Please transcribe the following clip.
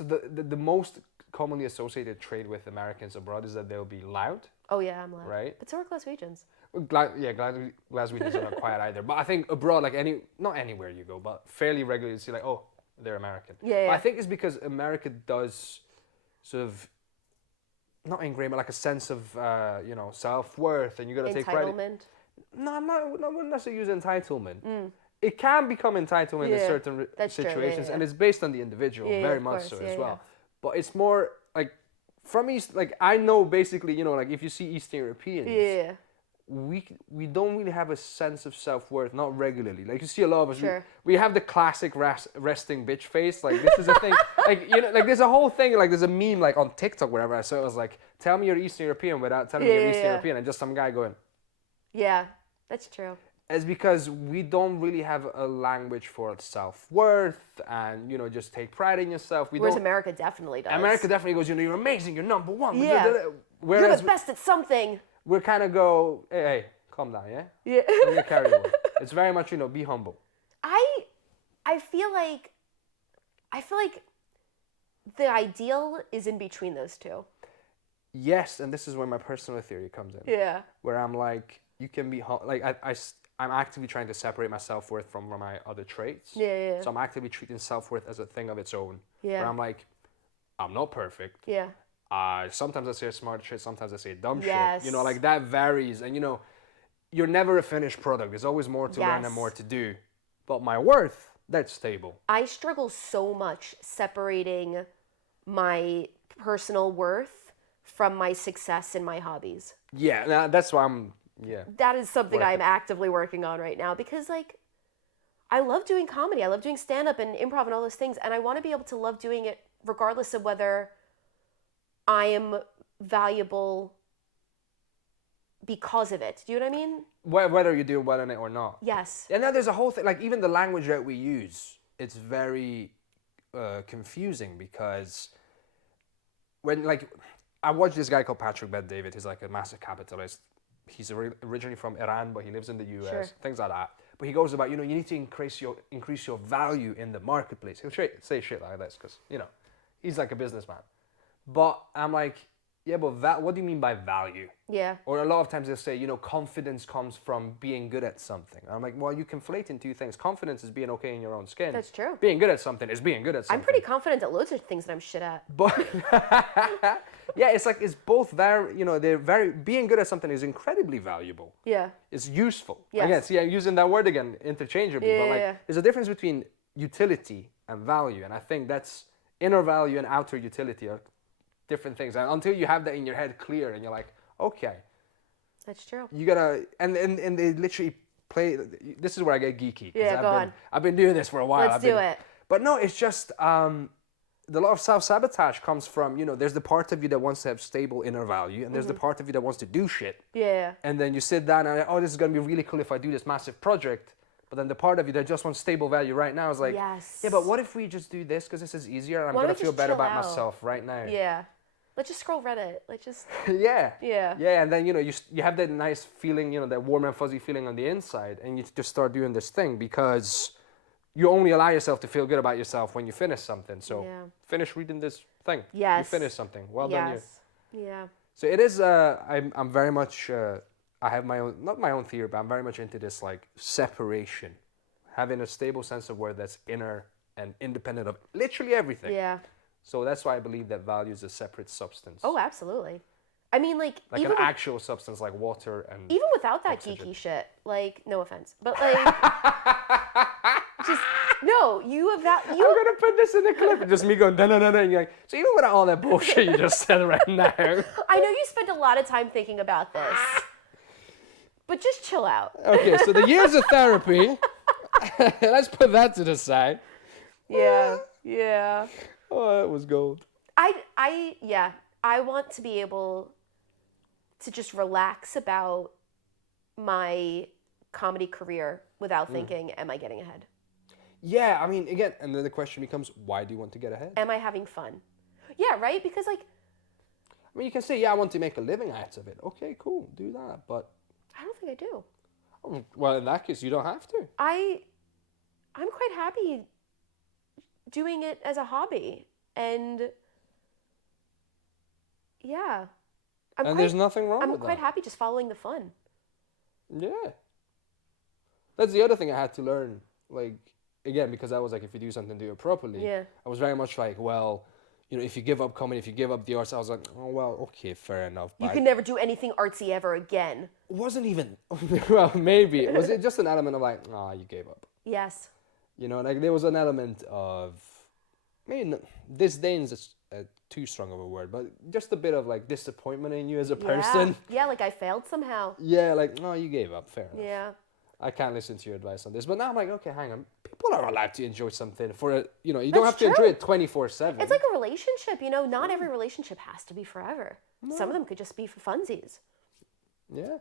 So the most commonly associated trait with Americans abroad is that they'll be loud, Oh yeah, I'm loud. right? But so are Glaswegians. Glaswegians are not quite either. But I think abroad, like not anywhere you go, but fairly regularly, you see like, oh, they're American. Yeah, But I yeah. think it's because America does sort of not ingrain, but like a sense of self-worth, and you gotta take pride. Entitlement. No, I'm not necessarily use entitlement. It can become entitlement in Yeah, certain that's true. Yeah, situations, yeah. and it's based on the individual, Yeah, very of much course. so Yeah, as yeah. well. But it's more like, from East, like I know basically, like if you see Eastern Europeans, Yeah. we don't really have a sense of self-worth, not regularly. Like you see a lot of us, Sure. we have the classic resting bitch face. Like this is a thing. Like like there's a whole thing. Like there's a meme like on TikTok, wherever I saw it was like, tell me you're Eastern European without telling me you're Eastern European, and just some guy going. Yeah, that's true. It's because we don't really have a language for self-worth and, just take pride in yourself. Whereas America definitely does. America definitely goes, you're amazing, you're number one. Yeah. Whereas You're the best at something. we kind of go, hey, calm down, yeah? Yeah. Don't get carried away. It's very much, be humble. I feel like the ideal is in between those two. Yes, and this is where my personal theory comes in. Yeah. Where I'm like, you can be, I'm actively trying to separate my self-worth from my other traits. Yeah. So I'm actively treating self-worth as a thing of its own. Yeah. Where I'm like, I'm not perfect. Yeah. Sometimes I say smart shit, sometimes I say dumb Yes. shit. Like that varies. And, you're never a finished product. There's always more to learn and more to do. But my worth, that's stable. I struggle so much separating my personal worth from my success in my hobbies. Yeah, that's why That is something I'm actively working on right now because, like, I love doing comedy. I love doing stand-up and improv and all those things. And I want to be able to love doing it regardless of whether I am valuable because of it. Do you know what I mean? Whether you do well in it or not. Yes. And then there's a whole thing, like even the language that we use, it's very confusing because when, like, I watched this guy called Patrick Bet-David. He's like a massive capitalist. He's originally from Iran, but he lives in the US, Sure. things like that. But he goes about, you need to increase your value in the marketplace. He'll say shit like this because, he's like a businessman. But I'm like, yeah, but what do you mean by value? Yeah. Or a lot of times they'll say, confidence comes from being good at something. I'm like, well, you conflate in two things. Confidence is being okay in your own skin. That's true. Being good at something is being good at something. I'm pretty confident at loads of things that I'm shit at. But yeah, it's like it's both very, they're very, being good at something is incredibly valuable. Yeah. It's useful. Yes. Again, see, I'm using that word again interchangeably, but like Yeah. there's a difference between utility and value, and I think that's inner value and outer utility are different things. And until you have that in your head clear, and you're like, okay, That's true. you gotta, and they literally play. This is where I get geeky. Yeah, go on. I've been doing this for a while. Let's do it. But no, it's just the lot of self-sabotage comes from, there's the part of you that wants to have stable inner value, and there's the part of you that wants to do shit. Yeah. And then you sit down and, oh, this is going to be really cool if I do this massive project. But then the part of you that just wants stable value right now is like, Yes. yeah, but what if we just do this because this is easier and I'm Why going don't to we feel just better chill about out? myself right now? Yeah. Let's just scroll Reddit. Let's just. Yeah. Yeah. Yeah, and then, you have that nice feeling, that warm and fuzzy feeling on the inside, and you just start doing this thing because you only allow yourself to feel good about yourself when you finish something. So finish reading this thing. Yes. You finish something. Well done you. Yeah. So it is, I'm very much, I have my own, not my own theory, but I'm very much into this like separation. Having a stable sense of worth that's inner and independent of literally everything. Yeah. So that's why I believe that value is a separate substance. Oh, absolutely. I mean, like an actual substance like water and even without that oxygen. Geeky shit, like, no offense, but like, just no. I'm gonna put this in the clip. Just me going da da da da. And you're like, so even without all that bullshit you just said right now. I know you spent a lot of time thinking about this, but just chill out. Okay, so the years of therapy. Let's put that to the side. Yeah. Yeah. Oh, that was gold. I want to be able to just relax about my comedy career without thinking, am I getting ahead? Yeah, I mean, again, and then the question becomes, why do you want to get ahead? Am I having fun? Yeah, right? Because, like... I mean, you can say, yeah, I want to make a living out of it. Okay, cool, do that, but... I don't think I do. Well, in that case, you don't have to. I'm quite happy doing it as a hobby. And yeah, And there's nothing wrong I'm with quite that. happy just following the fun. Yeah. That's the other thing I had to learn. Like, again, because I was like, if you do something, do it properly. Yeah. I was very much like, well, you know, if you give up comedy, if you give up the arts, I was like, oh, well, okay, fair enough. You But can never do anything artsy ever again. it wasn't even, well, maybe. Was it just an element of like, ah, you gave up? Yes. You know, like there was an element of, maybe disdain's too strong of a word, but just a bit of like disappointment in you as a person. Yeah, like I failed somehow. Yeah, like, no, you gave up, fair enough. Yeah. I can't listen to your advice on this. But now I'm like, okay, hang on. People are allowed to enjoy something for a, you know, you don't have That's to enjoy true. it 24/7. It's like a relationship, you know, not every relationship has to be forever. Some of them could just be for funsies. Yeah.